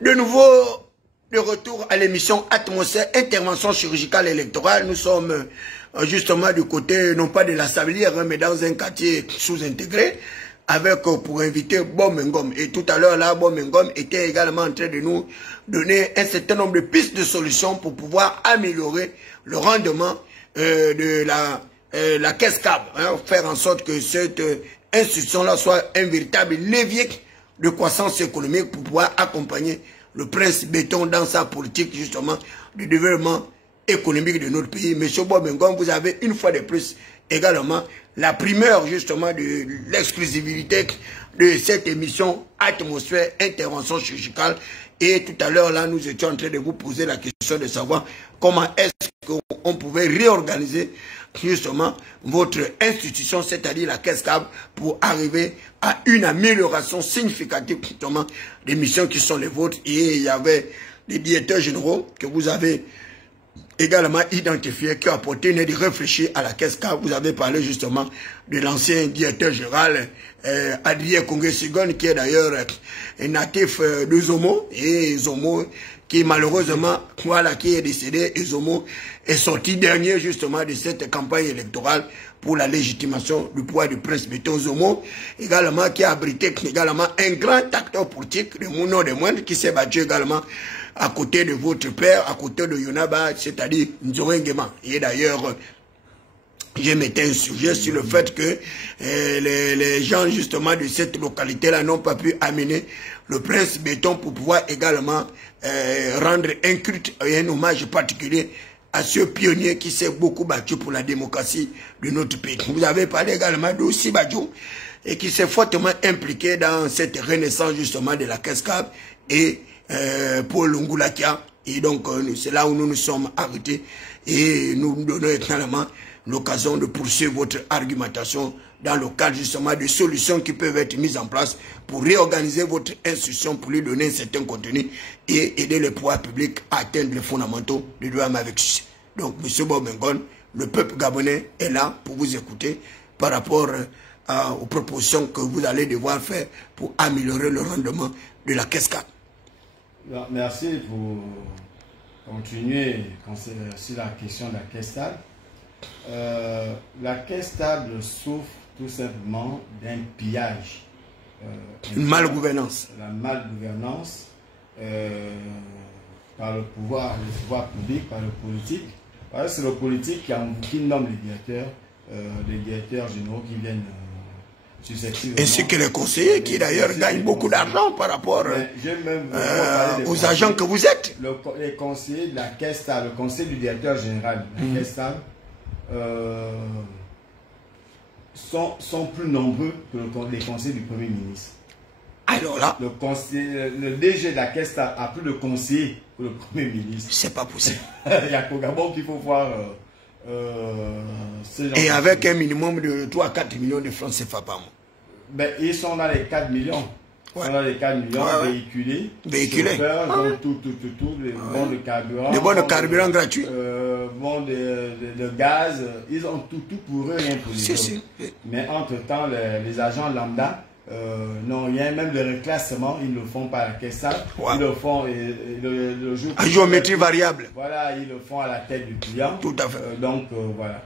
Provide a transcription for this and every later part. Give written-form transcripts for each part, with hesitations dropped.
De nouveau, de retour à l'émission Atmosphère, intervention chirurgicale électorale. Nous sommes justement du côté, non pas de la Sablière, mais dans un quartier sous-intégré, avec pour inviter Bomengom. Et tout à l'heure, là, Bomengom était également en train de nous donner un certain nombre de pistes de solutions pour pouvoir améliorer le rendement de la caisse câble, hein, faire en sorte que cette institution-là soit un véritable levier de croissance économique pour pouvoir accompagner le prince Béton dans sa politique justement de développement économique de notre pays. Monsieur Bomengom, vous avez une fois de plus également la primeur justement de l'exclusivité de cette émission Atmosphère, intervention chirurgicale. Et tout à l'heure là, nous étions en train de vous poser la question de savoir comment est-ce qu'on pouvait réorganiser justement votre institution, c'est-à-dire la caisse câble, pour arriver à une amélioration significative justement des missions qui sont les vôtres. Et il y avait des directeurs généraux que vous avez également identifiés, qui ont apporté une aide réfléchie à la caisse câble. Vous avez parlé justement de l'ancien directeur général Adrien Kongé-Sigone, qui est d'ailleurs un natif de Zomo, et Zomo qui malheureusement, voilà, qui est décédé, et Zomo est sorti dernier justement de cette campagne électorale pour la légitimation du pouvoir du prince Béton. Zomo, également, qui a abrité également un grand acteur politique, de mon nom de moindre, qui s'est battu également à côté de votre père, à côté de Yonaba, c'est-à-dire Nzorengema. Et d'ailleurs, j'ai mis un sujet sur le fait que les gens justement de cette localité-là n'ont pas pu amener le prince Béton pour pouvoir également rendre un culte et un hommage particulier à ce pionnier qui s'est beaucoup battu pour la démocratie de notre pays. Vous avez parlé également d'Ossi Badjou et qui s'est fortement impliqué dans cette renaissance justement de la caisse câble et Paul Lungulakia. Et donc c'est là où nous nous sommes arrêtés et nous nous donnons également l'occasion de poursuivre votre argumentation dans le cadre justement de solutions qui peuvent être mises en place pour réorganiser votre institution, pour lui donner un certain contenu et aider le pouvoir public à atteindre les fondamentaux du développement avec succès. Donc, M. Bomengom, le peuple gabonais est là pour vous écouter par rapport aux propositions que vous allez devoir faire pour améliorer le rendement de la caisse câble. Merci pour continuer sur la question de la caisse stable. La caisse stable souffre tout simplement d'un pillage. Une malgouvernance. La malgouvernance par le pouvoir public, par le politique. C'est le politique qui nomme les directeurs généraux qui viennent ainsi que les conseillers qui d'ailleurs gagnent beaucoup d'argent par rapport aux agents que vous êtes. Les conseillers de la caisse stable, le conseil du directeur général de la caisse stable sont plus nombreux que les conseillers du Premier ministre. Alors là, le DG de la caisse stable a plus de conseillers que le Premier ministre. C'est pas possible. Il y a qu'au Gabon qu'il faut voir et avec un minimum de 3 à 4 millions de francs CFA par mois. Ben, ils sont dans les 4 millions. Ils sont dans les 4 millions véhiculés. Chauffeurs, tout, les bons de carburant. Les bons de carburant gratuits. Bons de gaz. Ils ont tout pour eux, rien pour les autres. Mais entre-temps, les agents lambda n'ont rien, même le reclassement, ils le font par la caisse. Ils le font le jour. À géométrie variable. Voilà, ils le font à la tête du client. Tout à fait. Donc, voilà.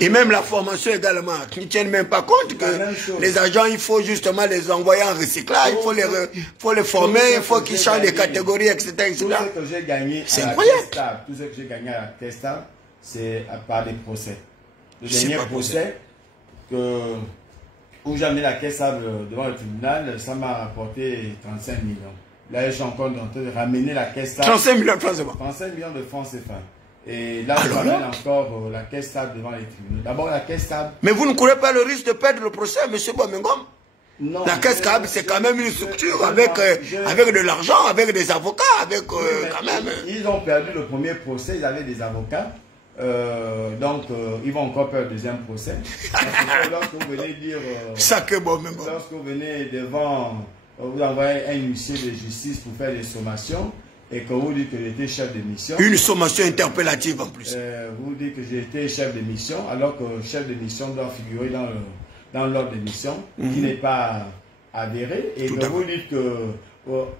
Et même la formation également, qui ne tiennent même pas compte que les agents, il faut justement les envoyer en recyclage, il faut les former, il faut qu'ils changent de catégorie, etc. Tout ce que j'ai gagné c'est incroyable. Tout ce que j'ai gagné à la caisse stable, c'est par des procès. Le dernier procès où j'ai amené la caisse stable devant le tribunal, ça m'a rapporté 35 millions. Là, je suis encore en train de ramener la caisse stable. 35 millions de francs CFA. 35 millions de francs CFA. Et là, je ramène encore la caisse stable devant les tribunaux. D'abord, la caisse stable. Mais vous ne courez pas le risque de perdre le procès, M. Bomengom? Non. La caisse câble, c'est quand même une structure avec de l'argent, avec des avocats, avec quand même. Ils ont perdu le premier procès, ils avaient des avocats. Donc, ils vont encore faire le deuxième procès. Lorsque vous venez dire. Lorsque vous venez devant. Vous envoyez un huissier de justice pour faire des sommations. Et que vous dites que j'étais chef de mission. Une sommation interpellative en plus. Vous dites que j'étais chef de mission, alors que le chef de mission doit figurer dans l'ordre de mission, qui n'est pas avéré. Et que vous dites que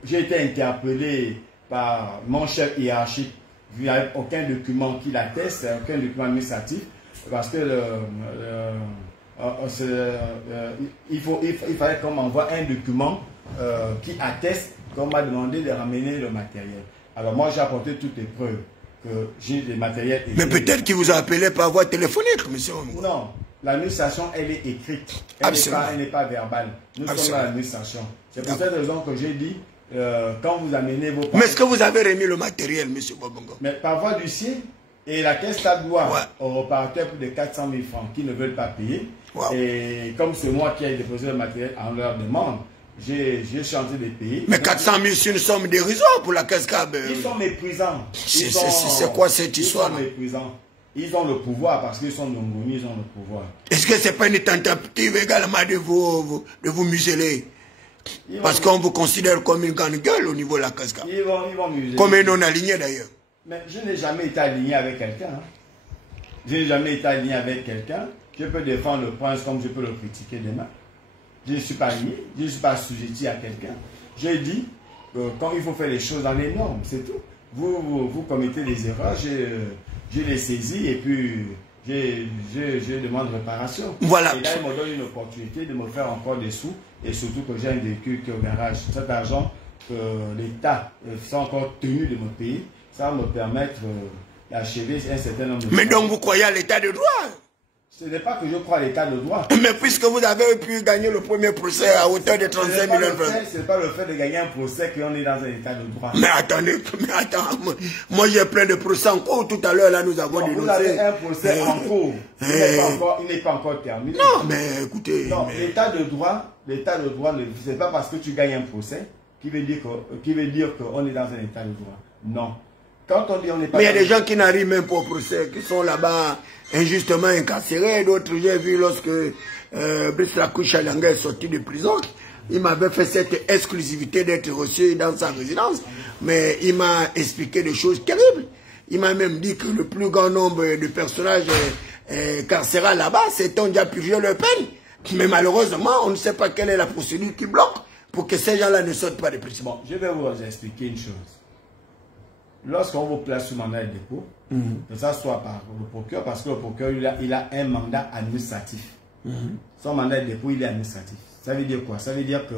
j'ai été interpellé par mon chef hiérarchique. Il n'y a aucun document qui l'atteste, aucun document administratif, parce que il fallait qu'on m'envoie un document qui atteste qu'on m'a demandé de ramener le matériel. Alors moi j'ai apporté toutes les preuves que j'ai des matériels. Mais peut-être qu'il vous a appelé par voie téléphonique, monsieur. Non, l'administration elle est écrite, elle n'est pas verbale. Nous sommes à l'administration. C'est pour cette raison que j'ai dit, quand vous amenez vos... Mais est-ce que vous avez remis le matériel, monsieur Bobongo? Mais par voie d'huissier, et la caisse doit au reparateur pour de 400 000 francs qui ne veulent pas payer. Et comme c'est moi qui ai déposé le matériel en leur demande, j'ai chanté de payer. Mais 400 000, c'est une somme dérisoire pour la caisse CAB. Ils sont méprisants. C'est quoi cette histoire? Ils sont méprisants. Ils ont le pouvoir parce qu'ils sont Nongoni, ils ont le pouvoir. Est-ce que ce n'est pas une tentative également de vous museler? Parce qu'on vous considère comme une grande gueule au niveau de la caisse CAB. Ils vont museler. Comme un non-aligné d'ailleurs. Mais je n'ai jamais été aligné avec quelqu'un. Je n'ai jamais été aligné avec quelqu'un. Je peux défendre le prince comme je peux le critiquer demain. Je ne suis pas aligné, je ne suis pas assujetti à quelqu'un. J'ai dit que quand il faut faire les choses dans les normes, c'est tout. Vous commettez des erreurs, je les saisis et puis je demande réparation. Voilà. Et là, il me donne une opportunité de me faire encore des sous et surtout que j'ai un véhicule qui est au garage. Cet argent que l'État sont encore tenu de me payer, ça va me permettre d'achever un certain nombre de... Mais donc vous croyez à l'état de droit? Ce n'est pas que je crois à l'état de droit. Mais puisque vous avez pu gagner le premier procès à hauteur de 35 millions de francs. Ce n'est pas le fait de gagner un procès qu'on est dans un état de droit. Mais attendez, moi j'ai plein de procès en cours. Tout à l'heure, là, nous avons dénoncé. Vous avez un procès en cours. Il n'est pas encore terminé. Non, mais écoutez. Non, l'état de droit, ce n'est pas parce que tu gagnes un procès qui veut dire qu'on est dans un état de droit. Non. Quand on dit on n'est pas... Mais il y a des gens qui n'arrivent même pas au procès, qui sont là-bas injustement incarcérés. D'autres, j'ai vu lorsque Brice Lacouche-Alanga est sorti de prison, il m'avait fait cette exclusivité d'être reçu dans sa résidence. Mais il m'a expliqué des choses terribles. Il m'a même dit que le plus grand nombre de personnages carcérales là-bas, c'est ont déjà purgé leur peine. Mais malheureusement, on ne sait pas quelle est la procédure qui bloque pour que ces gens-là ne sortent pas de prison. Bon, je vais vous expliquer une chose. Lorsqu'on vous place sous mandat de dépôt, que ça soit par le procureur, parce que le procureur il a un mandat administratif. Son mandat de dépôt, il est administratif. Ça veut dire quoi? Ça veut dire que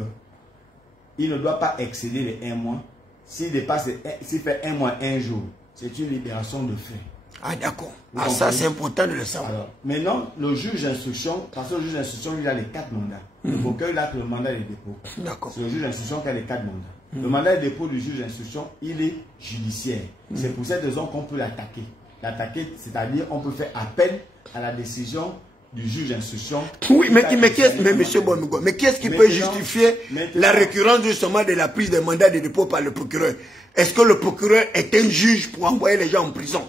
il ne doit pas excéder les 1 mois. S'il fait 1 mois, 1 jour, c'est une libération de fait. Ah d'accord. Ah ça c'est important de le savoir. Alors, maintenant, le juge d'instruction, parce que le juge d'instruction, il a les 4 mandats. Le procureur, il a le mandat de dépôt. D'accord. C'est le juge d'instruction qui a les 4 mandats. Le mandat de dépôt du juge d'instruction, il est judiciaire. C'est pour cette raison qu'on peut l'attaquer. L'attaquer, c'est-à-dire on peut faire appel à la décision du juge d'instruction. Oui, mais monsieur Bonougo, mais qu'est-ce qui peut justifier la récurrence justement de la prise de mandat de dépôt par le procureur? Est-ce que le procureur est un juge pour envoyer les gens en prison?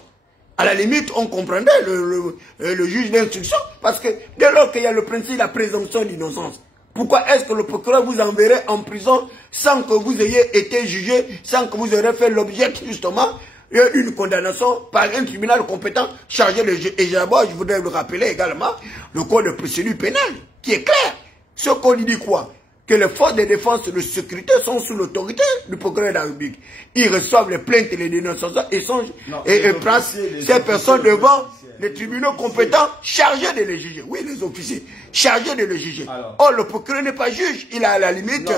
À la limite, on comprendrait le juge d'instruction, parce que dès lors qu'il y a le principe de la présomption d'innocence, pourquoi est-ce que le procureur vous enverrait en prison sans que vous ayez été jugé, sans que vous ayez fait l'objet justement d'une condamnation par un tribunal compétent chargé de juger? Et d'abord, je voudrais vous rappeler également le code de procédure pénale, qui est clair. Ce code dit quoi? Que les forces de défense et de sécurité sont sous l'autorité du procureur de la République. Ils reçoivent les plaintes et les dénonciations et placent ces personnes devant les tribunaux compétents chargés de les juger. Oui, les officiers, chargés de les juger. Or, le procureur n'est pas juge. Il a à la limite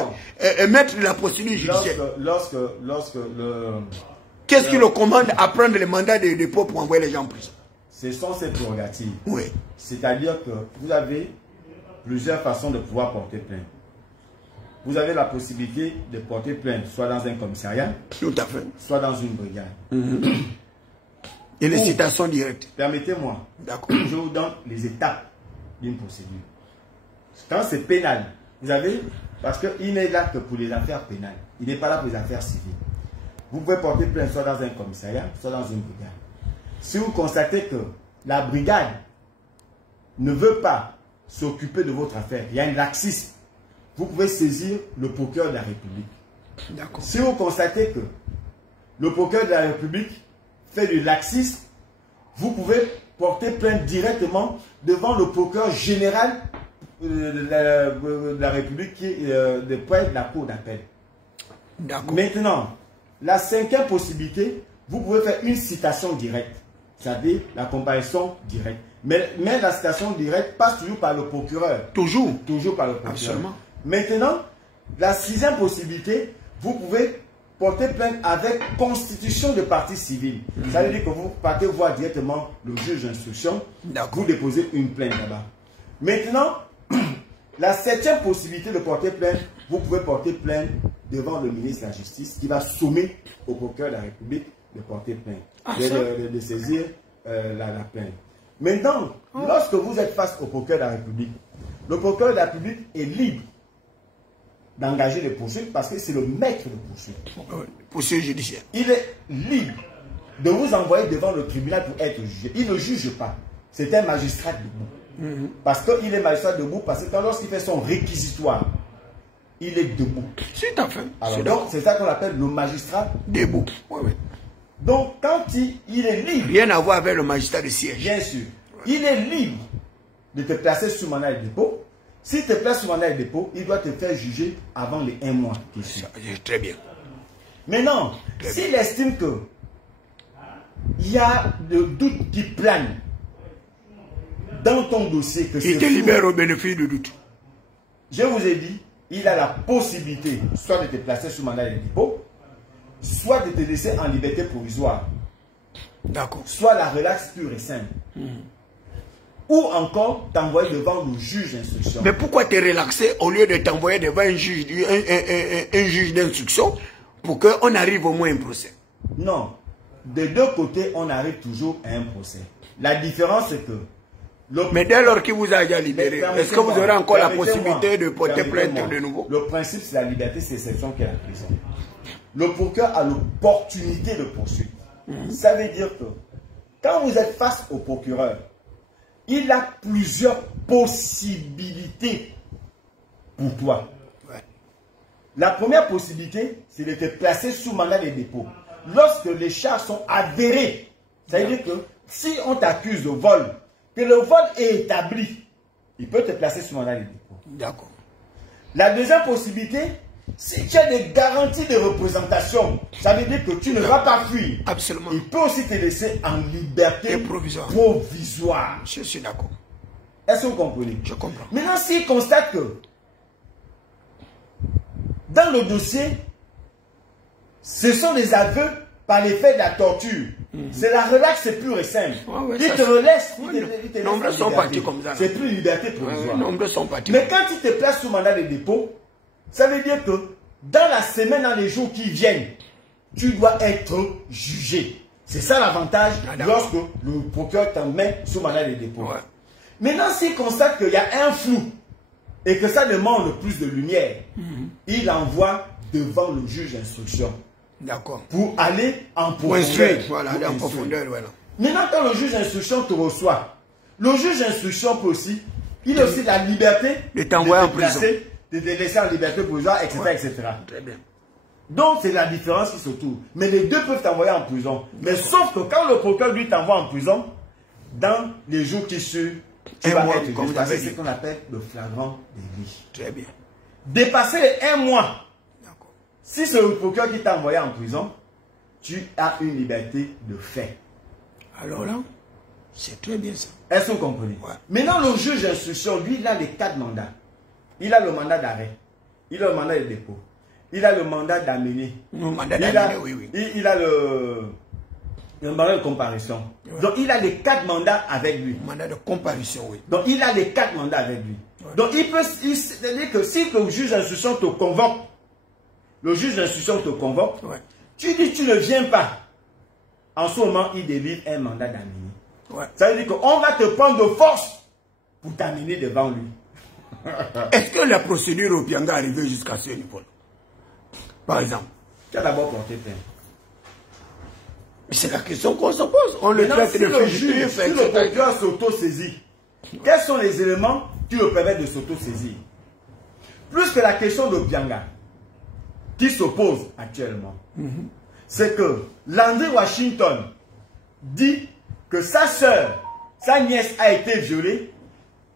maître de la procédure judiciaire. Qu'est-ce qui le commande à prendre le mandat de dépôt pour envoyer les gens en prison? Ce sont ces prérogatives. Oui. C'est-à-dire que vous avez plusieurs façons de pouvoir porter plainte. Vous avez la possibilité de porter plainte soit dans un commissariat, tout à fait, soit dans une brigade. Et les citations directes. Permettez-moi, je vous donne les étapes d'une procédure. Quand c'est pénal, vous avez, parce qu'il n'est là que pour les affaires pénales, il n'est pas là pour les affaires civiles. Vous pouvez porter plainte soit dans un commissariat, soit dans une brigade. Si vous constatez que la brigade ne veut pas s'occuper de votre affaire, il y a un laxisme, vous pouvez saisir le procureur de la République. Si vous constatez que le procureur de la République fait du laxisme, vous pouvez porter plainte directement devant le procureur général de la République qui est près de la cour d'appel. Maintenant, la cinquième possibilité, vous pouvez faire une citation directe. C'est-à-dire la comparaison directe. Mais la citation directe passe toujours par le procureur. Toujours. Toujours par le procureur. Absolument. Maintenant, la sixième possibilité, vous pouvez porter plainte avec constitution de partie civile. Ça veut dire que vous partez voir directement le juge d'instruction. Vous déposez une plainte là-bas. Maintenant, la septième possibilité de porter plainte, vous pouvez porter plainte devant le ministre de la Justice qui va sommer au procureur de la République de porter plainte, de saisir la plainte. Maintenant, lorsque vous êtes face au procureur de la République, le procureur de la République est libre d'engager les poursuites parce que c'est le maître de poursuite. Poursuite judiciaire. Il est libre de vous envoyer devant le tribunal pour être jugé. Il ne juge pas. C'est un magistrat debout. Parce qu'il est magistrat debout, parce que lorsqu'il fait son réquisitoire, il est debout. C'est à fait. C'est ça qu'on appelle le magistrat debout. Donc, quand il est libre... Rien à voir avec le magistrat de siège. Bien sûr. Il est libre de te placer sous mandat de dépôt. S'il te place sous mandat de dépôt, il doit te faire juger avant les 1 mois. Très bien. Maintenant, s'il estime que il y a le doute qui plane dans ton dossier, que il te libère au bénéfice du doute. Je vous ai dit, il a la possibilité soit de te placer sous mandat de dépôt, soit de te laisser en liberté provisoire. D'accord. Soit la relaxe pure et simple. Ou encore t'envoyer devant le juge d'instruction. Mais pourquoi te relaxer au lieu de t'envoyer devant un juge d'instruction pour qu'on arrive au moins à un procès? Non. De deux côtés, on arrive toujours à un procès. La différence, c'est que... Mais dès lors qu'il vous a déjà libéré, est-ce que vous aurez encore la possibilité de porter plainte de nouveau? Le principe, c'est la liberté, c'est l'exception qui est la prison. Le procureur a l'opportunité de poursuite. Ça veut dire que quand vous êtes face au procureur, il a plusieurs possibilités pour toi. La première possibilité, c'est de te placer sous mandat de dépôt. Lorsque les charges sont avérées, ça veut dire que si on t'accuse de vol, que le vol est établi, il peut te placer sous mandat de dépôt. D'accord. La deuxième possibilité, si tu as des garanties de représentation, ça veut dire que tu ne vas pas fuir. Absolument. Il peut aussi te laisser en liberté provisoire. Je suis d'accord. Est-ce que vous comprenez? Je comprends. Maintenant, s'il constate que dans le dossier, ce sont des aveux par l'effet de la torture. C'est la relaxe, c'est pur et simple. Il te relaisse. Nombreux sont partis comme ça. C'est plus liberté provisoire. Nombreux sont partis. Mais quand il te place sous mandat de dépôt, ça veut dire que dans la semaine, dans les jours qui viennent, tu dois être jugé. C'est ça l'avantage lorsque le procureur te met sous mandat de dépôt. Maintenant, s'il constate qu'il y a un flou et que ça demande plus de lumière, il envoie devant le juge d'instruction. D'accord. Pour aller en profondeur. Voilà, aller en profondeur, voilà. Maintenant, quand le juge d'instruction te reçoit, le juge d'instruction peut aussi, il a aussi la liberté de t'envoyer en prison, de te laisser en liberté provisoire, etc., etc. Très bien. Donc, c'est la différence qui se trouve. Mais les deux peuvent t'envoyer en prison. Mais sauf que quand le procureur, lui, t'envoie en prison, dans les jours qui suivent, tu vas être jugé. C'est ce qu'on appelle le flagrant délit. Très bien. Dépasser les 1 mois. Si c'est le procureur qui t'a envoyé en prison, tu as une liberté de fait. Alors là, c'est très bien ça. Est-ce que vous comprenez? Maintenant, le juge d'instruction, lui, il a les 4 mandats. Il a le mandat d'arrêt. Il a le mandat de dépôt. Il a le mandat d'amener. Le mandat d'amener, oui. Il a le mandat de comparution. Donc, il a les 4 mandats avec lui. Le mandat de comparution, oui. Donc, il a les 4 mandats avec lui. Donc, il peut dire que si le juge d'instruction te convoque, le juge d'instruction te convoque, tu dis tu ne viens pas. En ce moment, il délivre un mandat d'amener. Ça veut dire qu'on va te prendre de force pour t'amener devant lui. Est-ce que la procédure au Pianga est arrivée jusqu'à ce niveau? Par exemple. Tu as d'abord porté plainte. C'est la question qu'on se pose. On le traite de fugitif. Si le procureur s'auto-saisit, quels sont les éléments qui le permettent de s'auto-saisir? Plus que la question de Pianga qui s'oppose actuellement, c'est que Landry Washington dit que sa soeur, sa nièce a été violée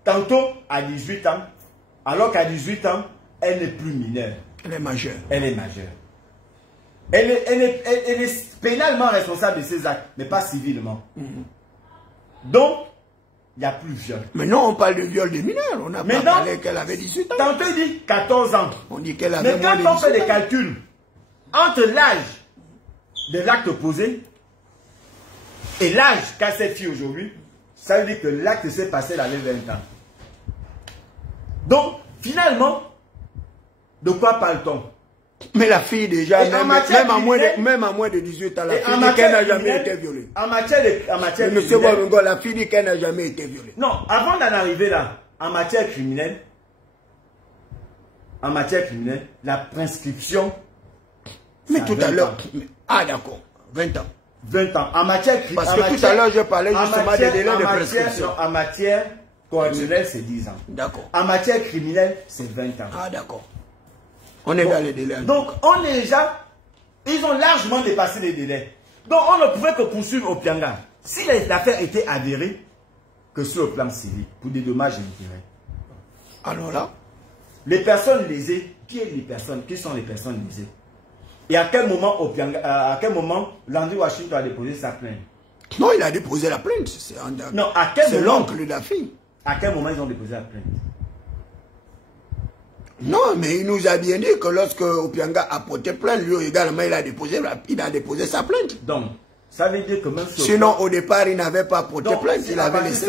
tantôt à 18 ans, alors qu'à 18 ans, elle n'est plus mineure. Elle est majeure. Elle est majeure. Elle est pénalement responsable de ses actes, mais pas civilement. Donc, il n'y a plus de viol. Mais non, on parle de viol des mineurs. On n'a pas parlé qu'elle avait 18 ans. Tantôt, il dit 14 ans. On dit qu'elle avait mais quand on fait des calculs entre l'âge de l'acte posé et l'âge qu'a cette fille aujourd'hui, ça veut dire que l'acte s'est passé, elle avait 20 ans. Donc, finalement, de quoi parle-t-on? Mais la fille déjà, même à moins de 18 ans, la fille dit qu'elle n'a jamais été violée. En matière Monsieur Bobengo, la fille dit qu'elle n'a jamais été violée. Non, avant d'en arriver là, en matière criminelle, la prescription... Mais tout à l'heure... Ah d'accord, 20 ans. 20 ans. En matière criminelle... Parce que tout à l'heure, je parlais justement des délais de prescription. En matière correctionnelle, c'est 10 ans. D'accord. En matière criminelle, c'est 20 ans. Ah d'accord. On est dans les délais. Donc, on est déjà... Ils ont largement dépassé les délais. Donc, on ne pouvait que poursuivre Opianga. Si l'affaire était avérée, que sur le plan civil, pour des dommages et intérêts. Alors là, les personnes lésées, qui sont les personnes lésées? Et à quel moment Landry Washington a déposé sa plainte? Non, il a déposé la plainte. C'est l'oncle de la fille. À quel moment ils ont déposé la plainte? Non, mais il nous a bien dit que lorsque Opianga a porté plainte, lui également, il a déposé sa plainte. Donc, ça veut dire que même... Sinon, au départ, il n'avait pas porté plainte, il avait laissé.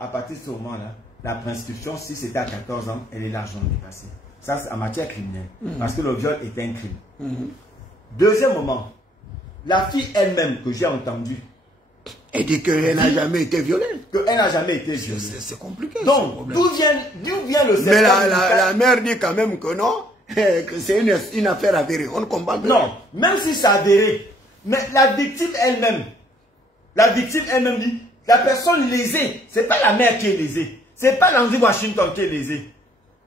À partir de ce moment-là, la prescription, si c'était à 14 ans, elle est largement dépassée. Ça, c'est en matière criminelle. Parce que le viol est un crime. Deuxième moment, la fille elle-même que j'ai entendue, elle dit qu'elle n'a jamais été violée. Qu'elle n'a jamais été violée. C'est compliqué. Donc, d'où vient le... Mais la mère dit quand même que non, que c'est une affaire avérée. On ne comprend pas. Non, même si c'est avéré, mais la victime elle-même dit, la personne lésée, ce n'est pas la mère qui est lésée. Ce n'est pas Landry Washington qui est lésée.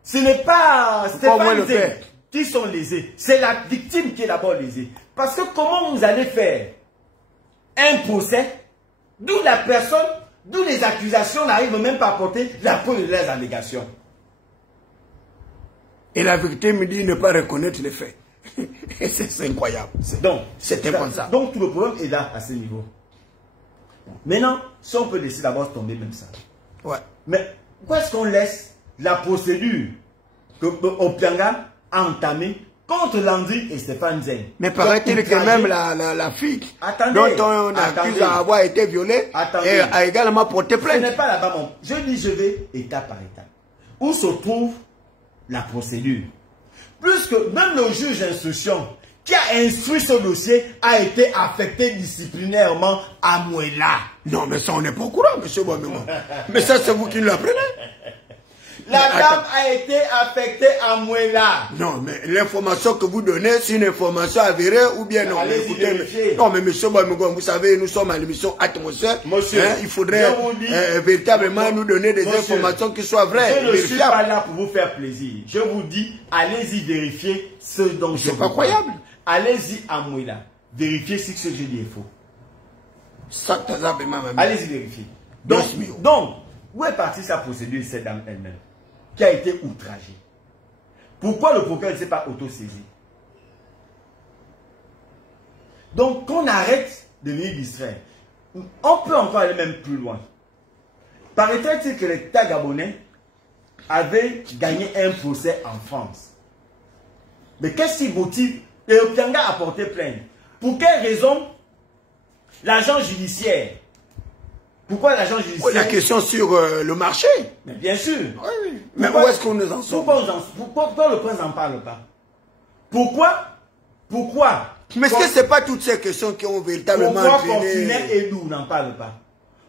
Ce n'est pas Stéphane Zé qui sont lésés. C'est la victime qui est d'abord lésée. Parce que comment vous allez faire un procès d'où les accusations n'arrivent même pas à porter la preuve de leurs allégations. Et la victime dit ne pas reconnaître les faits. C'est incroyable. Donc, c'est impensable. Donc tout le problème est là, à ce niveau. Maintenant, si on peut laisser d'abord tomber même ça. Ouais. Mais pourquoi est-ce qu'on laisse la procédure que Opianga a entamée contre Landry et Stéphane Zen? Mais paraît-il que même la fille dont on accuse d'avoir été violée a également porté plainte. Ce n'est pas là-bas, mon... Je vais étape par étape. Où se trouve la procédure? Plus que même le juge d'instruction qui a instruit ce dossier a été affecté disciplinairement à Mouela. Non, mais ça, on n'est pas au courant, monsieur Bomengo. Mais ça, c'est vous qui l'apprenez. La dame a été affectée à Mouela. Non, mais l'information que vous donnez, c'est une information avérée ou bien non? Écoutez, non, mais monsieur Bomengo, vous savez, nous sommes à l'émission Atmosphère. Monsieur, il faudrait véritablement nous donner des informations qui soient vraies. Je ne suis pas là pour vous faire plaisir. Je vous dis, allez-y vérifier ce dont je vous parle. C'est pas croyable. Allez-y à Mouela. Vérifiez si ce que je dis est faux. Allez-y vérifier. Donc, où est partie sa procédure, cette dame elle-même, qui a été outragée? Pourquoi le procureur ne s'est pas autosaisi? Donc, qu'on arrête de nous distraire. On peut encore aller même plus loin. Paraîtrait-il que l'État gabonais avait gagné un procès en France? Mais qu'est-ce qui motive? Et Opianga a porté plainte. Pour quelle raison l'agent judiciaire? Pourquoi l'agent judiciaire? La question sur le marché. Mais bien sûr. Oui. Mais où est-ce qu'on nous en sort? Pourquoi le prince n'en parle pas? Pourquoi? Mais est-ce que ce n'est pas toutes ces questions qui ont véritablement Pourquoi Fortuné et nous n'en parlent pas?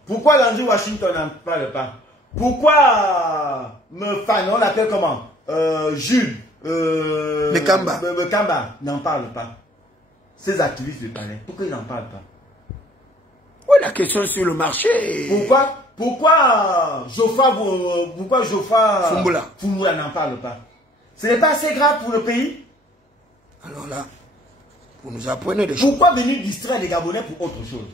Pourquoi Landry Washington n'en parle pas? Pourquoi on l'appelle comment? Jules Mekamba n'en parle pas? Ces activistes du palais, pourquoi ils n'en parlent pas? Oui, la question sur le marché. Pourquoi Geoffroy Fumula n'en parle pas? Ce n'est pas assez grave pour le pays? Alors là, vous nous apprenez des choses. Pourquoi venir distraire les Gabonais pour autre chose?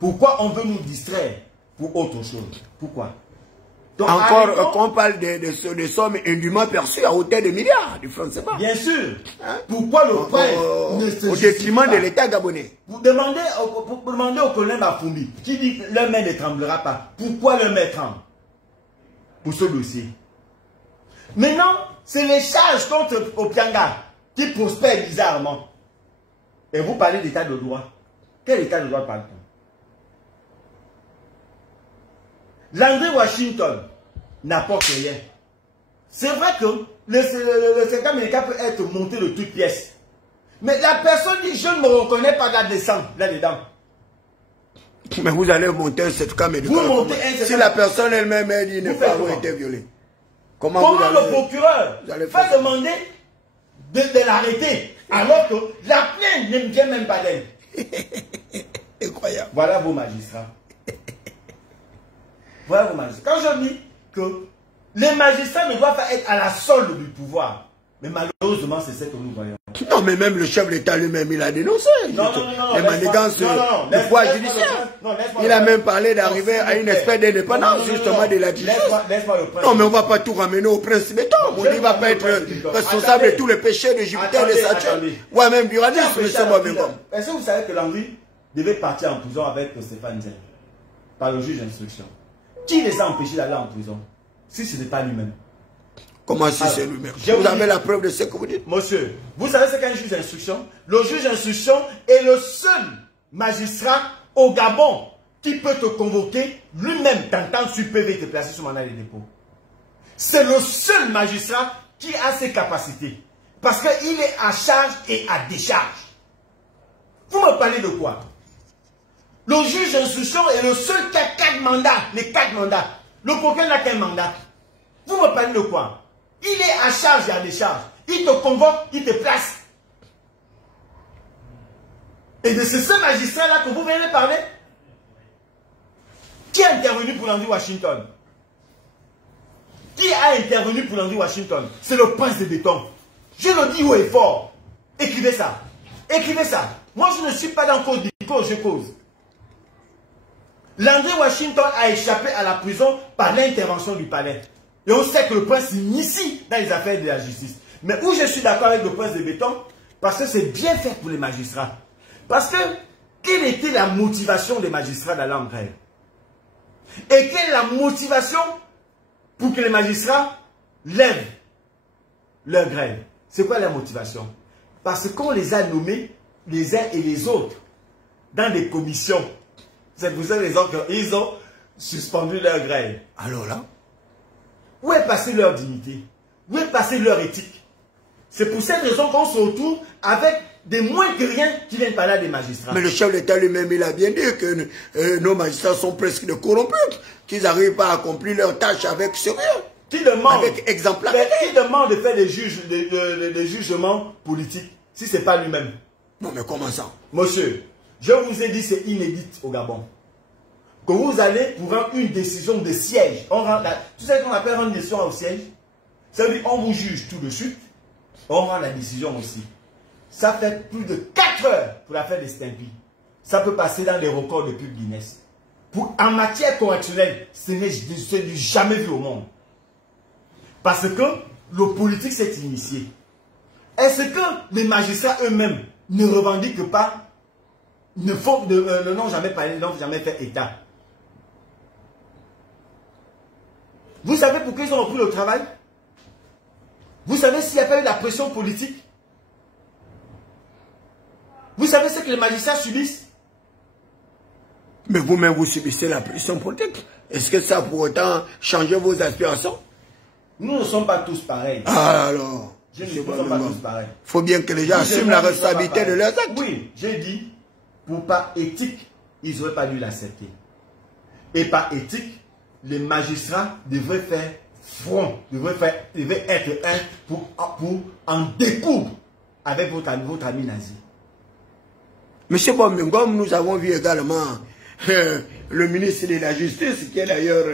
Pourquoi on veut nous distraire pour autre chose? Pourquoi? Donc, encore, quand on parle de sommes indûment perçues à hauteur de milliards de francs CFA. Bien sûr. Hein? Pourquoi le prince ne se au détriment de l'État gabonais? Vous demandez au colonel Bafumbi, qui dit que leur main ne tremblera pas. Pourquoi leur main tremble? Pour ce dossier. Maintenant, c'est les charges contre Opianga qui prospèrent bizarrement. Et vous parlez d'état de droit. Quel état de droit parle-t-on? Landry Washington n'apporte rien. C'est vrai que le secteur américain peut être monté de toutes pièces. Mais la personne dit, je ne me reconnais pas là-dedans. Mais vous allez monter un certificat médical. Vous montez un certificat. Si la personne elle-même dit ne pas avoir été violée. Comment le procureur va demander de l'arrêter alors que la plainte ne vient même pas d'elle? Incroyable. Voilà vos magistrats. Voilà vos magistrats. Quand je dis que les magistrats ne doivent pas être à la solde du pouvoir, mais malheureusement c'est ce que nous voyons. Non, mais même le chef de l'État lui-même, il a dénoncé les manigances du pouvoir judiciaire. Il a même parlé d'arriver à une espèce d'indépendance justement de la justice. Non, mais on ne va pas tout ramener au prince béton. On ne va pas être responsable de tous les péchés de Jupiter et de Saturne. Ou même du radisme. Est-ce que vous savez que Landry devait partir en prison avec Stéphane Dieng par le juge d'instruction? Qui les a empêchés d'aller en prison si ce n'est pas lui-même? Comment si c'est lui-même? Vous avez la preuve de ce que vous dites? Monsieur, vous savez ce qu'est un juge d'instruction? Le juge d'instruction est le seul magistrat au Gabon qui peut te convoquer lui-même t'entendre sur PV et te placer sur mandat de dépôt. C'est le seul magistrat qui a ces capacités. Parce qu'il est à charge et à décharge. Vous me parlez de quoi? Le juge d'instruction est le seul qui a 4 mandats. Les 4 mandats. Le procureur n'a qu'un mandat. Vous me parlez de quoi? Il est à charge et à décharge. Il te convoque, il te place. Et de ce magistrat-là que vous venez de parler, qui a intervenu pour Landry Washington? Qui a intervenu pour Landry Washington? C'est le prince de béton. Je le dis haut et fort. Écrivez ça. Écrivez ça. Moi, je ne suis pas dans cause du cause, je cause. Landry Washington a échappé à la prison par l'intervention du palais. Et on sait que le prince s'initie dans les affaires de la justice. Mais où je suis d'accord avec le prince de béton, parce que c'est bien fait pour les magistrats. Parce que, quelle était la motivation des magistrats d'aller en grève? Et quelle est la motivation pour que les magistrats lèvent leur grève? C'est quoi la motivation? Parce qu'on les a nommés les uns et les autres dans des commissions. C'est pour cette raison qu'ils ont suspendu leur grève. Alors là, où est passée leur dignité? Où est passée leur éthique? C'est pour cette raison qu'on se retrouve avec des moins que rien qui viennent parler des magistrats. Mais le chef de l'État lui-même, il a bien dit que nos magistrats sont presque des corrompus, qu'ils n'arrivent pas à accomplir leur tâche avec sérieux, avec exemplarité. Qui demande de faire des jugements politiques si ce n'est pas lui-même? Non, mais comment ça? Monsieur, je vous ai dit, c'est inédit au Gabon. Que vous allez pour rendre une décision de siège. Tu sais qu'on appelle rendre une décision au siège? Ça veut dire qu'on vous juge tout de suite, on rend la décision aussi. Ça fait plus de 4 heures pour l'affaire de Stimpy. Ça peut passer dans les records de pub Guinness. En matière correctionnelle, ce n'est jamais vu au monde. Parce que le politique s'est initié. Est-ce que les magistrats eux-mêmes ne revendiquent pas, ne n'ont jamais parlé, n'ont jamais fait état? Vous savez pourquoi ils ont repris le travail? Vous savez s'il n'y a pas eu de la pression politique? Vous savez ce que les magistrats subissent? Mais vous-même, vous subissez la pression politique. Est-ce que ça pour autant changer vos aspirations? Nous ne sommes pas tous pareils. Ah alors, nous ne sommes pas tous pareils. Il faut bien que les gens assument la responsabilité de leurs actes. Oui, j'ai dit, pour pas éthique, ils n'auraient pas dû l'accepter. Et par éthique, les magistrats devraient faire front, devraient être un pour en découdre avec votre ami nazi. Monsieur Bomengom, nous avons vu également le ministre de la Justice, qui est d'ailleurs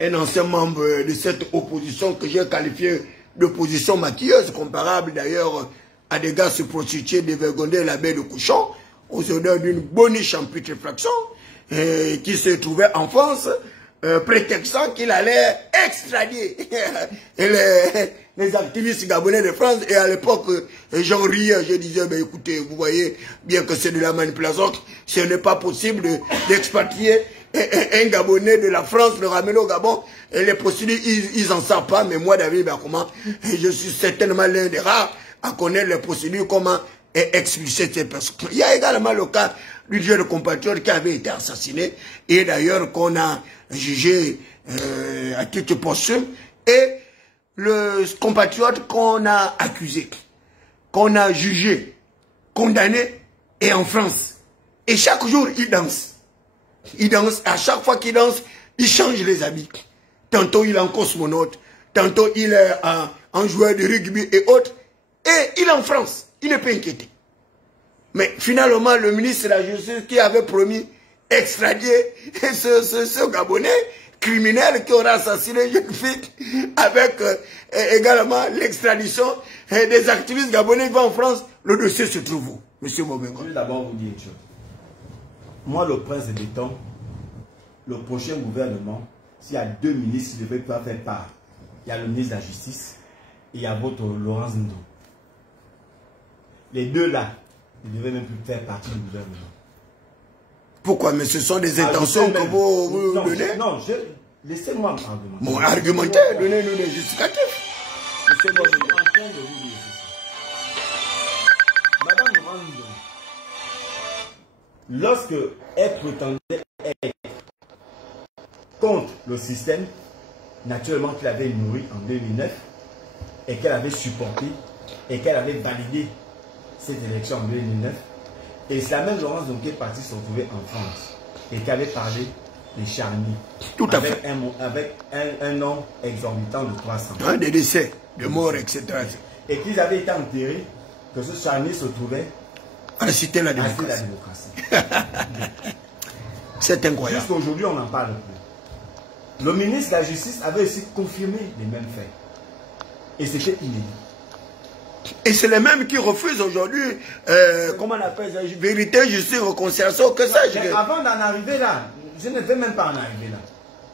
un ancien membre de cette opposition que j'ai qualifié d'opposition maquilleuse, comparable d'ailleurs à des gars se prostituer, dévergonder la baie de Couchon, aux odeurs d'une boniche en putréfaction, qui se trouvait en France, prétextant qu'il allait extrader et les activistes gabonais de France. Et à l'époque, j'en riais, je disais, ben, écoutez, vous voyez bien que c'est de la manipulation, ce n'est pas possible d'expatrier un Gabonais de la France, le ramener au Gabon. Et les procédures, ils n'en savent pas, mais moi, David Bakoma, je suis certainement l'un des rares à connaître les procédures, comment expulser ces personnes. Il y a également le cas du jeune compatriote qui avait été assassiné, et d'ailleurs qu'on a jugé à titre posthume, et le compatriote qu'on a accusé, qu'on a jugé, condamné, est en France. Et chaque jour, il danse. Il danse, à chaque fois qu'il danse, il change les habits. Tantôt il est en cosmonaute, tantôt il est en joueur de rugby et autres. Et il est en France, il ne peut inquiéter. Mais finalement, le ministre de la Justice qui avait promis extradier ce Gabonais criminel qui aura assassiné une jeune fille avec également l'extradition des activistes gabonais qui vont en France, le dossier se trouve où, monsieur Bobengo? Je vais d'abord vous dire une chose. Moi, le prince de béton, le prochain gouvernement, s'il y a deux ministres qui ne devraient pas faire part, il y a le ministre de la Justice et il y a votre Laurence Ndo. Les deux là, ils ne devraient même plus faire partie du gouvernement. Pourquoi? Mais ce sont des intentions que vous donnez? Non, laissez-moi argumenter. Mon argumenter, donnez-nous des justificatifs. Laissez-moi, je suis en train de vous dire ceci. Madame Rando, lorsque elle prétendait être contre le système, naturellement qu'elle avait nourri en 2009 et qu'elle avait supporté et qu'elle avait validé cette élection en 2009. Et c'est la même Laurence Ndo qui est partie se retrouver en France et qui avait parlé des charniers. Tout à fait. Avec un nombre exorbitant de 300. Des décès, de morts, etc. Et qu'ils avaient été enterrés, que ce charnier se trouvait à la cité de la démocratie. C'est incroyable. Jusqu'aujourd'hui, on n'en parle plus. Le ministre de la Justice avait aussi confirmé les mêmes faits. Et c'était inédit. Et c'est les mêmes qui refusent aujourd'hui, comment on appelle ça, vérité, justice, réconciliation, que ça. Avant d'en arriver là, je ne vais même pas en arriver là.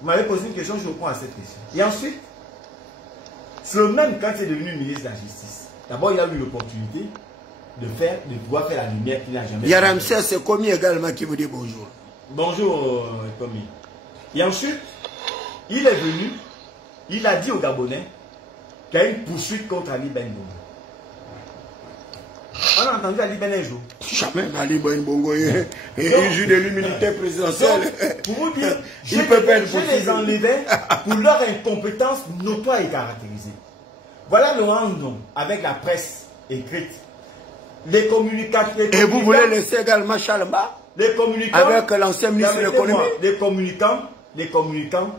Vous m'avez posé une question, je réponds à cette question. Et ensuite, c'est le même quand il est devenu ministre de la Justice. D'abord, il a eu l'opportunité de pouvoir faire la lumière qu'il n'a jamais fait. Yaramsea, c'est Komi également qui vous dit bonjour. Bonjour, Komi. Et ensuite, il est venu, il a dit aux Gabonais qu'il y a une poursuite contre Ali Bongo. On a entendu Ali Ben un jour. Jamais Ali Ben Bongo, il joue de l'immunité présidentielle. Pour vous dire, je les enlevais pour leur incompétence notoire et caractérisée. Voilà le random avec la presse écrite. Les communicants. Et vous voulez laisser également Chalba? Les communicants. Avec l'ancien ministre de l'économie. Les communicants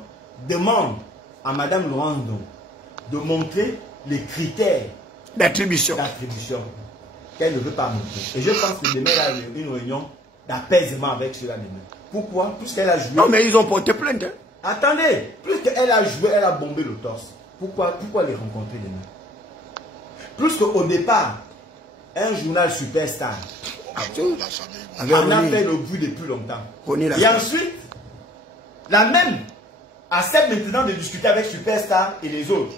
demandent à Madame Laurence Ndo de montrer les critères d'attribution qu'elle ne veut pas montrer. Et je pense que demain, il y a une réunion d'apaisement avec cela demain. Pourquoi? Puisqu'elle a joué. Non, mais ils ont porté plainte. Hein? Attendez, puisqu'elle a joué, elle a bombé le torse. Pourquoi les rencontrer demain? Plus qu'au départ, un journal superstar en a fait le bruit depuis longtemps. Et ensuite, la même accepte maintenant de discuter avec Superstar et les autres.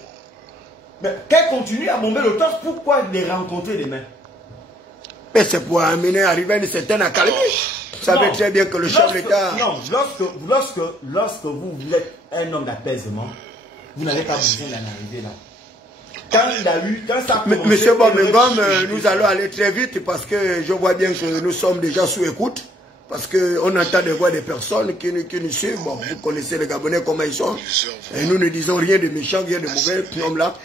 Mais qu'elle continue à bomber le torse, pourquoi les rencontrer demain? Mais c'est pour amener à arriver à une certaine accalmie. Vous savez très bien que le chef de l'État... Non, lorsque vous êtes un homme d'apaisement, vous n'avez pas besoin d'en arriver là. Quand il a eu... Quand ça a Monsieur Bomengom, nous allons aller très vite parce que je vois bien que nous sommes déjà sous écoute. Parce qu'on entend des voix des personnes qui nous suivent. Bon, vous connaissez les Gabonais, comment ils sont. Et nous ne disons rien de méchant, rien de mauvais, comme là,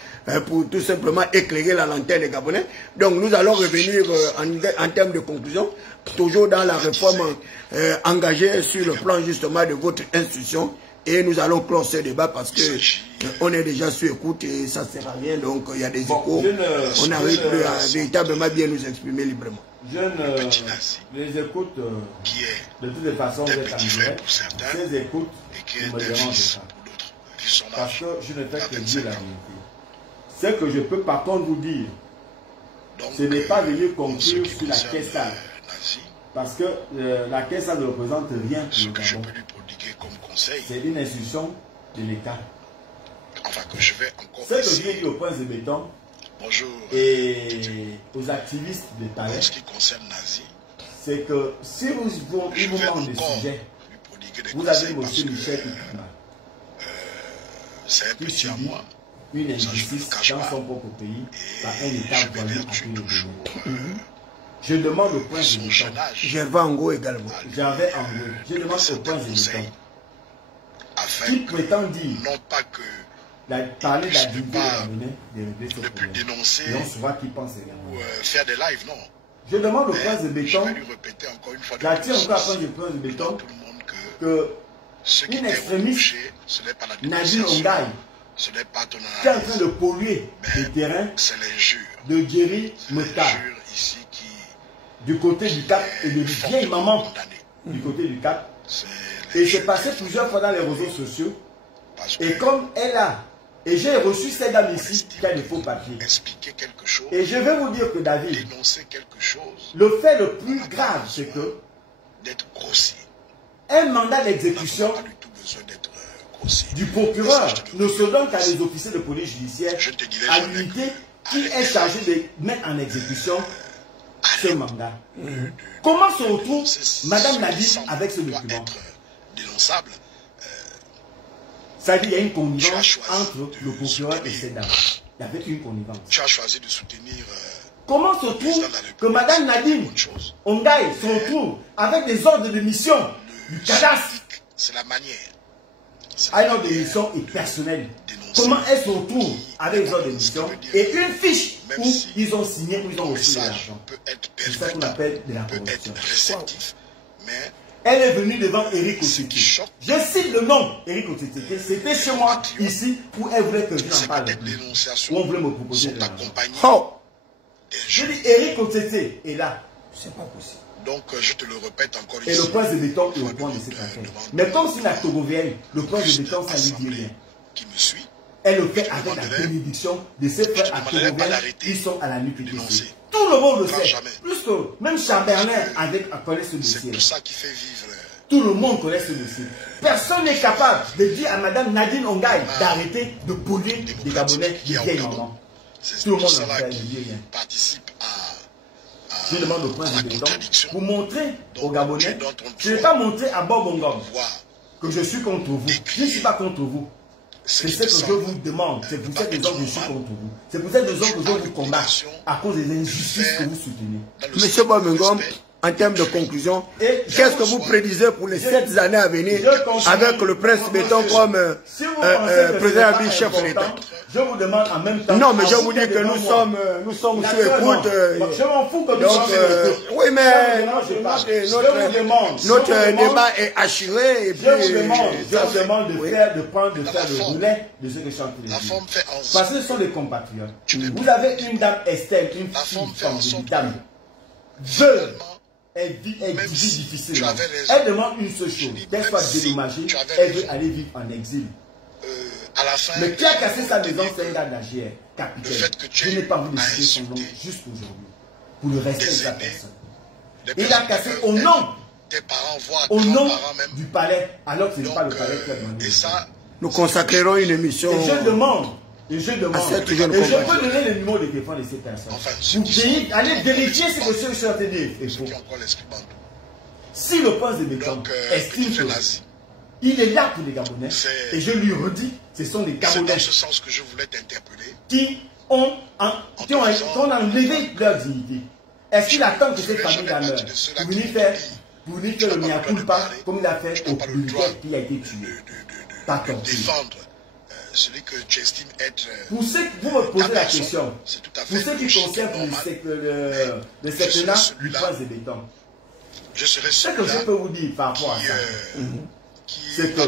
pour tout simplement éclairer la lanterne des Gabonais. Donc nous allons revenir en termes de conclusion, toujours dans la réforme engagée sur le plan justement de votre institution. Et nous allons clore ce débat parce que on est déjà sous écoute et ça ne sert à rien. Donc il y a des échos. On n'arrive plus à véritablement bien nous exprimer librement. Je les écoute de toutes les façons, vous êtes en direct. Ces écoutes ne me dérangent pas. Parce que je ne fais que dire la vérité. Ce que je peux par contre vous dire, ce n'est pas venir conclure sur la Kessa. Parce que la Kessa ne représente rien pour le Gabon. C'est une instruction de l'État. Enfin, que je vais encore. Ce que j'ai dit au Prince de Béton et aux activistes de Palais, en ce qui concerne Nazi, c'est que si vous manquez de sujet, vous avez M. Michel Koukouma. C'est un petit à moi. Une injustice dans son propre pays par un État voisin à tous les pays. Je demande au Prince de Béton. Gervais Ango également. Gervais Ango. Je demande au Prince de Béton. Qui prétend dire non pas que parler de la dignité de ne plus dénoncer qui pense ou faire des lives, non. Je demande au Prince de Béton, je vais lui répéter encore une fois encore au Prince de Béton que une extrémiste, Nadine Ongaï, qui est en train de polluer les terrains de Jerry Meta, du côté du Cap et de vieille maman du côté du Cap. Et j'ai passé plusieurs fois dans les réseaux sociaux. Et comme elle a, et j'ai reçu cette dame ici qui a des faux papiers. Et je vais vous dire que David, le fait le plus grave, c'est que un mandat d'exécution du procureur ne se donne qu'à des officiers de police judiciaire à l'unité qui est chargée de mettre en exécution ce mandat. Comment se retrouve Madame Nadine avec ce document? Ça dit, il y a une connivence entre le procureur et cette dame. Il y avait une connivence. Tu as choisi de soutenir. Comment se trouve que Madame Nadine Ongaï se retrouve avec des ordres de mission du cadastre? C'est la manière. Un ordre de mission est personnel. Comment elle se retrouve avec des ordres de mission et une fiche où ils ont signé, où ils ont reçu de l'argent? C'est ça qu'on appelle de la corruption. Mais elle est venue devant Eric Otete. Je cite le nom, Eric Otete. C'était chez moi, ici, où elle voulait que je n'en parle plus. Où on voulait me proposer de l'argent. Je dis Eric Otete est là. C'est pas possible. Donc, je te le répète encore ici. Et le Prince de Béton est au point de cette affaire. Mais comme c'est la Togovienne, le Prince de Béton, ça ne lui dit rien. Qui me suit. Elle le fait avec la bénédiction de ses frères à Togovienne qui sont à la NUPTC. Tout le monde le sait. Plus que même Chamberlain connaît ce dossier. C'est tout ça qui fait vivre. Tout le monde connaît ce dossier. Personne n'est capable de dire à Madame Nadine Ongaï d'arrêter de polluer des Gabonais, des vieilles mamans. Tout le monde en fait, je dis rien. Je demande au Prince de Béton pour montrer aux Gabonais, je ne vais pas montrer à Bob Ongom que je suis contre vous. Je ne suis pas contre vous. C'est ce que je vous demande. C'est pour cette raison que je suis contre vous. C'est pour cette raison que je vous combat à cause des injustices que vous soutenez. Monsieur Bob Ongom, en termes de conclusion, qu'est-ce que vous prédisez pour les 7 années à venir avec le Prince Béton comme président du chef de l'État? Je vous demande en même temps. Non, mais je vous dis que nous sommes sous écoute. Je m'en fous que nous sommes oui, mais notre débat est assuré. Je vous demande de faire le relais de ce que je suis en train de dire. Parce que ce sont des compatriotes. Vous avez une dame Estelle, une fille, une dame. Elle vit difficilement. Elle demande une seule chose, qu'elle soit dédommagée, elle veut aller vivre en exil. Mais qui a cassé sa maison, c'est un gars d'Agir, capitaine. Je n'ai pas voulu citer son nom jusqu'aujourd'hui, pour le respect de sa personne. Il a cassé au nom du palais, alors que ce n'est pas le palais qui a demandé. Nous consacrerons une émission. Et je demande, et je peux donner le numéro de téléphone de ces personnes. Vous allez vérifier ce que ce sur TD est faux. Si le Prince de Béton estime que il est là pour les Gabonais, et je lui redis, ce sont des Gabonais qui ont enlevé leur dignité. Est-ce qu'il attend que cette famille la meure pour venir faire le mea culpa comme il a fait au militaire qui a été tué? Pas torturé. Celui que tu estimes être. Pour ceux que vous me posez la question, pour ceux qui concernent le septennat du Prince de Béton, ce que je peux vous dire par rapport à ça, c'est que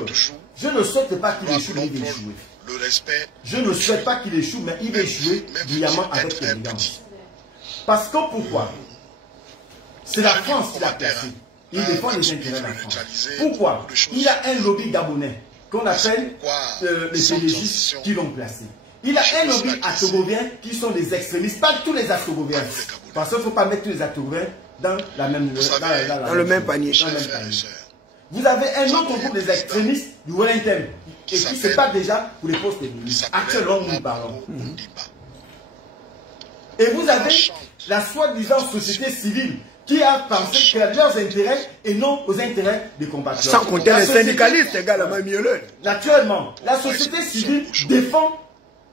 je ne souhaite pas qu'il échoue, mais il va échouer. Je ne souhaite pas qu'il échoue, mais il va échouer brillamment avec élégance. Parce que pourquoi? C'est la France qui l'a placé. Il défend les intérêts de la France. Pourquoi? Il a un lobby gabonais qu'on appelle les pélégistes qui l'ont placé. Il a un lobby atogoviens qui sont des extrémistes, pas tous les atogoviens. Parce qu'il ne faut pas mettre tous les atogoviens dans le même panier. vous avez un autre groupe des extrémistes du Wellington et qui se battent déjà pour les postes éliminés. Actuellement, nous parlons. Et vous avez la soi-disant société civile qui a pensé que leurs intérêts et non aux intérêts des compatriotes. Sans compter les syndicalistes également mieux. Naturellement, la société civile défend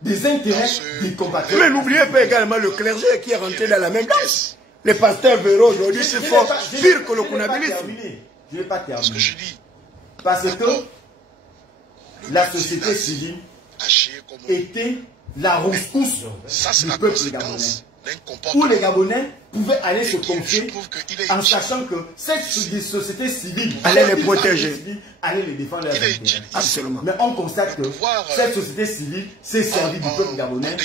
des intérêts des compatriotes. Mais n'oubliez pas également le clergé qui est rentré dans la même danse. Les pasteurs verront aujourd'hui, c'est fort, pire que le conabilisme. Je ne vais pas terminer. Parce que la société civile était la rescousse du peuple gabonais. Où les Gabonais pouvaient aller se confier en sachant que cette société civile allait les protéger, allait les défendre leurs intérêts. Absolument. Mais on constate que cette société civile s'est servie du peuple gabonais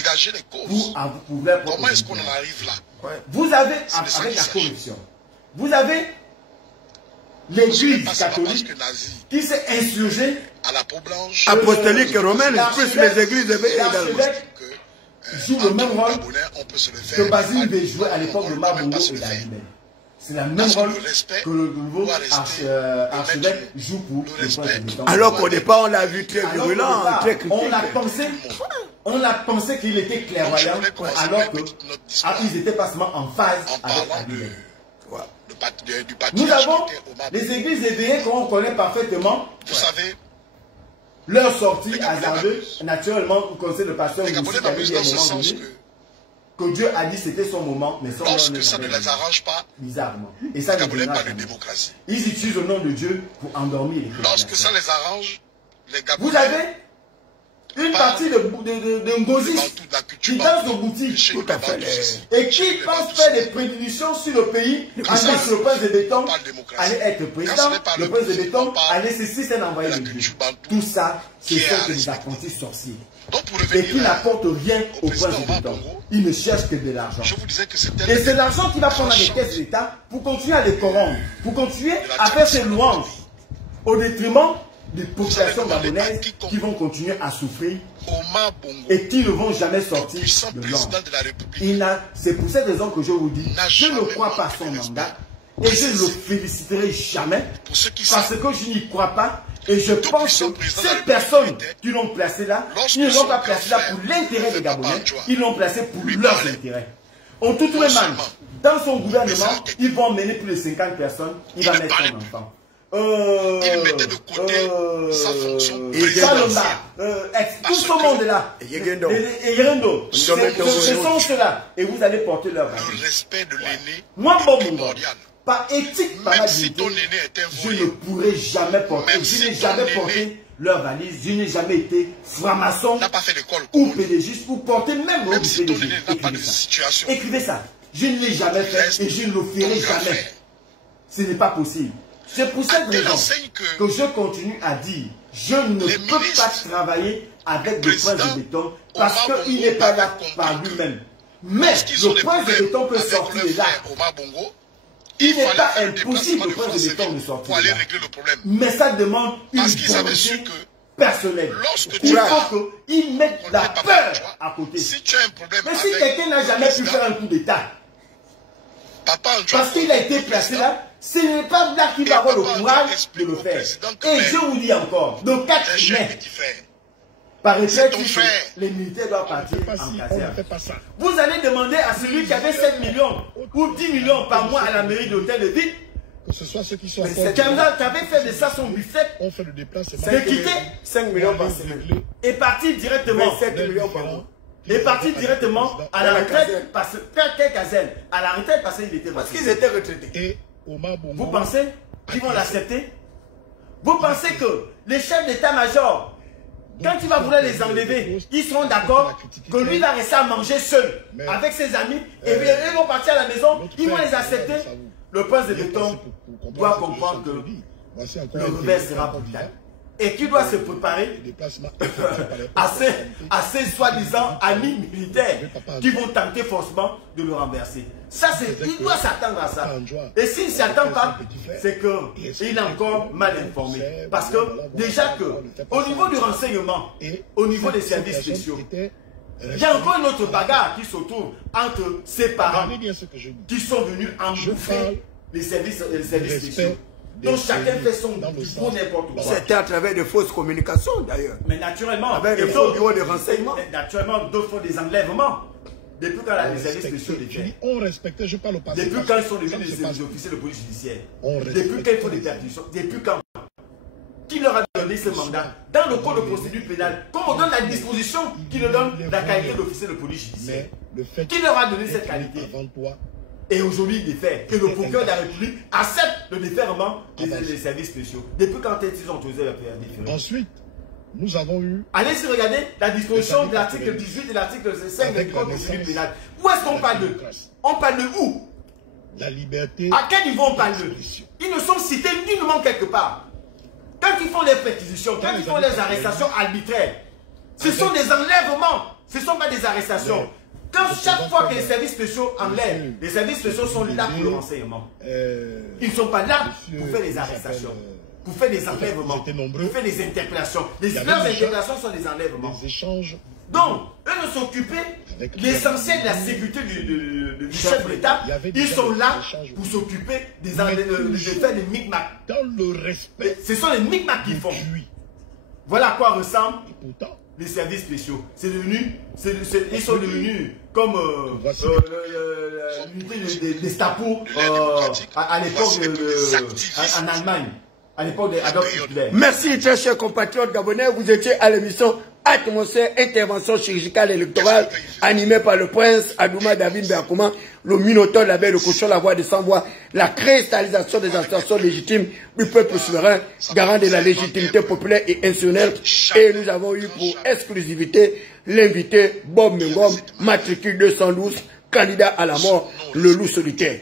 pour leur propre. Comment est-ce qu'on en arrive là? Vous avez, avec la corruption, vous avez l'église catholique qui s'est insurgée à la peau blanche, apostolique et romaine, plus les églises également. Joue le même rôle que Basile devait jouer à l'époque de Mabongo et d'Alibert. C'est le même rôle que le nouveau archevêque joue pour le peuple de temps. Alors qu'au départ, on l'a vu très virulent, très critique. On a pensé qu'il était clairvoyant, alors qu'ils n'étaient pas seulement en phase avec Alibert. Nous avons les églises éveillées qu'on connaît parfaitement. Vous savez, leur sortie hasardeuse, naturellement, vous connaissez le pasteur Moussi qui avait dit à un moment donné que Dieu a dit que c'était son moment, mais son lorsque ça ne les arrange pas, bizarrement. Et ça ne Gabonais pas de démocratie. Ils utilisent le nom de Dieu pour endormir les chrétiens. Lorsque ça les arrange, les Gabonais. Vous avez une partie de Ngozi qui danse de boutique et qui pense faire des prédictions sur le pays en disant que le prince de béton allait être président, le prince de béton allait ceci, c'est envoyé de Dieu. Tout ça, ce sont des apprentis sorciers. Et qui n'apportent rien au prince de béton. Ils ne cherchent que de l'argent. Et c'est l'argent qui va prendre dans les caisses de l'État pour continuer à les corrompre, pour continuer à faire ses louanges au détriment des populations gabonaises qui vont continuer à souffrir et qui ne vont jamais sortir de l'ombre. C'est pour cette raison que je vous dis, je ne crois pas à son mandat et je ne le féliciterai jamais parce que je n'y crois pas et je pense que ces personnes qui l'ont placé là, ils ne l'ont pas placé là pour l'intérêt des Gabonais, ils l'ont placé pour leurs intérêts. En toute manière, dans son gouvernement, ils vont mener plus de 50 personnes, il va mettre son enfant. Il mettait de côté sa fonction tout ce monde-là, et Yerendo, ce sont ceux-là, et vous allez porter leur valise. Le respect de l'aîné, moi, par éthique, par dignité, je ne pourrai jamais porter, je n'ai jamais porté leur valise, je n'ai jamais été franc-maçon ou pédégiste, ou porter même le PDG. Écrivez ça. Je ne l'ai jamais fait et je ne le ferai jamais. Ce n'est pas possible. C'est pour cette raison que je continue à dire, je ne peux pas travailler avec le prince de béton parce qu'il n'est pas là par lui-même. Mais le prince de béton peut sortir de là. Il n'est pas impossible le prince de béton de sortir de là. Mais ça demande une volonté personnelle. Il faut qu'il mette la peur à côté. Mais si quelqu'un n'a jamais pu faire un coup d'État, parce qu'il a été placé là, ce n'est pas là qu'il va avoir le courage de le faire. Et je vous dis encore, le 4 mai, par retraite, les militaires doivent partir en caserne. Vous allez demander à celui qui avait 7 millions ou 10 millions par mois à la mairie d'hôtel de ville, que ce soit ceux qui sont qui avait fait de ça son buffet, on fait le déplacement, de quitter 5 millions par semaine et partir directement 7 millions par mois. Et partir directement à la retraite, parce que quelle caserne? À la retraite parce qu'ils étaient parce qu'ils étaient retraités. Vous pensez qu'ils vont l'accepter? Vous pensez que les chefs d'état-major, quand il va vouloir les enlever, ils seront d'accord que lui va rester à manger seul avec ses amis et ils vont partir à la maison, ils vont les accepter? Le prince de béton doit comprendre que le revers sera brutal. Et qui doit se préparer à ces soi-disant amis militaires qui vont tenter forcément de le renverser. Ça, il doit s'attendre à ça. Et s'il ne s'attend pas, c'est qu'il est encore mal informé. Parce que déjà au niveau du renseignement, au niveau des services spéciaux, il y a encore une autre bagarre qui se trouve entre ses parents qui sont venus embouffer les services spéciaux. Donc chacun fait son pour n'importe quoi. C'était à travers de fausses communications d'ailleurs. Mais naturellement. Avec des faux bureaux de renseignement. Naturellement, d'autres font des enlèvements. Depuis quand les services spéciaux les fait. On respectait, je parle au passé. Depuis quand ils sont devenus des officiers de police judiciaire. Depuis quand ils font des perquisitions. Depuis quand. Qui leur a donné ce mandat? Dans le code de procédure pénale, comme on donne la disposition qui leur donne la qualité d'officier de police judiciaire. Qui leur a donné cette qualité? Et aujourd'hui, il défait que le procureur de la République accepte le déferment des services spéciaux. Depuis quand ils ont autorisé la déférence? Ensuite, nous avons eu... Allez-y regarder la disposition de l'article 18 et l'article 5 du code de procédure pénale. Où est-ce qu'on parle de? On parle de où? La liberté... À quel niveau on parle de? Ils ne sont cités nullement quelque part. Quand ils font les perquisitions, quand ils font les arrestations arbitraires, ce sont des enlèvements, ce ne sont pas des arrestations. Quand chaque fois que les services spéciaux enlèvent, les services spéciaux sont là pour le renseignement. Ils ne sont pas là pour faire des arrestations, pour faire des enlèvements, pour faire des interpellations. Leurs interpellations sont des enlèvements. Donc, eux ne s'occupaient l'essentiel de la sécurité du chef de l'État. Ils sont là pour s'occuper de faire des micmacs. Dans le respect. Ce sont les micmacs qu'ils font. Voilà à quoi ressemblent les services spéciaux. Ils sont devenus comme l'unité des Stapo à l'époque en Allemagne. À l'époque d'Adolf Hitler. Merci très chers compatriotes gabonais, vous étiez à l'émission Atmosphère Intervention Chirurgicale Électorale animée par le prince Adouma David Beakouma, le minotaure de la baie de cochon, la voix des sans-voix, la cristallisation des institutions légitimes du peuple souverain, garant de la légitimité populaire et institutionnelle. Et nous avons eu pour exclusivité l'invité Bob Mengom, matricule 212, candidat à la mort, le loup solitaire.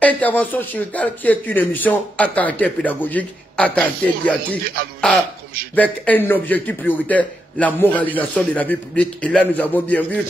Intervention chirurgicale qui est une émission à caractère pédagogique, à caractère didactique, avec un objectif prioritaire, la moralisation de la vie publique. Et là, nous avons bien vu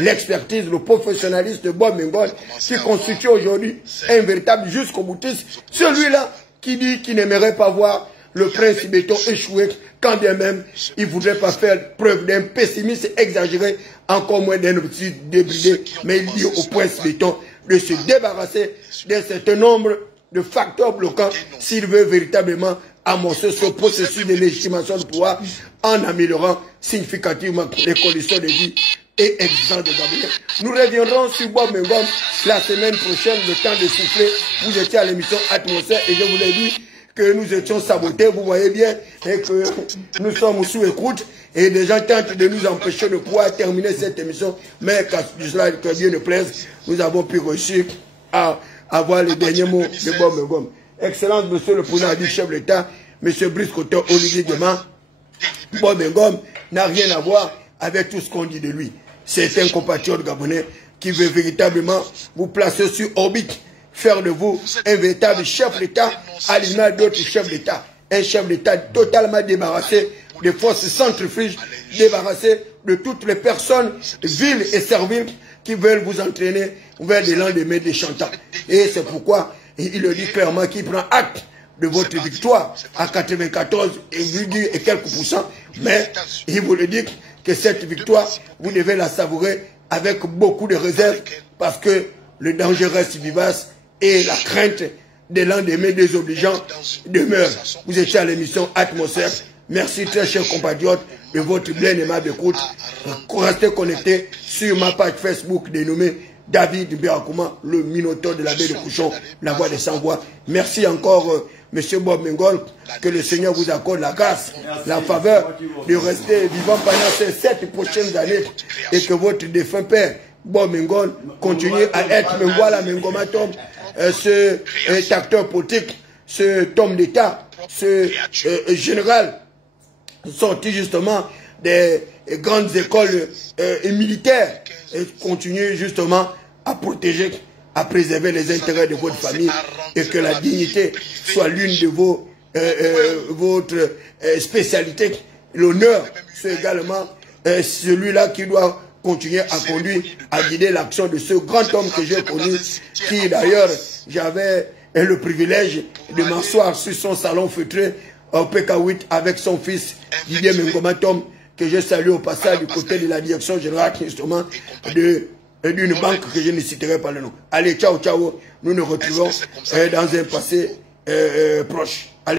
l'expertise, le professionnalisme de Bob Mengom, qui constitue aujourd'hui un véritable jusqu'au boutiste. Celui-là qui dit qu'il n'aimerait pas voir le prince béton échouer, quand bien même il ne voudrait pas faire preuve d'un pessimisme exagéré, encore moins d'un optimisme débridé, mais il dit au prince béton de se débarrasser d'un certain nombre de facteurs bloquants s'il veut véritablement amorcer ce processus de légitimation du pouvoir en améliorant significativement les conditions de vie et existence des Gabonais. Nous reviendrons sur Bob Mengom la semaine prochaine, le temps de souffler. Vous étiez à l'émission Atmosphère et je vous l'ai dit que nous étions sabotés, vous voyez bien, et que nous sommes sous écoute et des gens tentent de nous empêcher de pouvoir terminer cette émission, mais que Dieu ne plaise, nous avons pu réussir à avoir les derniers mots de Bob Mengom. Excellence, monsieur le président du chef de l'État, monsieur Brice Koto Olivier Guéman, Bob Mengom n'a rien à voir avec tout ce qu'on dit de lui. C'est un compatriote gabonais qui veut véritablement vous placer sur orbite, faire de vous un véritable chef d'État à l'image d'autres chefs d'État. Un chef d'État totalement débarrassé des forces centrifuges, débarrassé de toutes les personnes viles et serviles qui veulent vous entraîner vers des lendemains déchantants. Et c'est pourquoi il le dit clairement qu'il prend acte de votre victoire à 94 et quelques pourcents, mais il vous le dit que cette victoire, vous devez la savourer avec beaucoup de réserve parce que le danger reste vivace et la crainte des lendemains désobligeants demeure. Vous étiez à l'émission Atmosphère. Merci très chers compatriotes de votre bien aimable écoute. Restez connectés sur ma page Facebook dénommée David Beakouma, le minotaure de la baie de Couchon, la voix des sans-voix. Merci encore, monsieur Bob Mengom, que le Seigneur vous accorde la grâce, la faveur de rester vivant pendant ces 7 prochaines années et que votre défunt père, Bob Mengom, continue à être Mengwala Mengomatom, ce acteur politique, ce homme d'État, ce général sorti justement des grandes écoles militaires et continue justement à protéger, à préserver les intérêts de votre famille et que la dignité soit l'une de votre spécialité. L'honneur, c'est également celui-là qui doit continuer à conduire, à guider l'action de ce grand homme que j'ai connu, qui d'ailleurs, j'avais le privilège de m'asseoir sur son salon feutré au PK8 avec son fils Didier Mengomatom, que je salue au passage du côté de la direction générale justement d'une banque que je ne citerai pas le nom. Allez, ciao, ciao. Nous nous retrouvons dans un passé proche.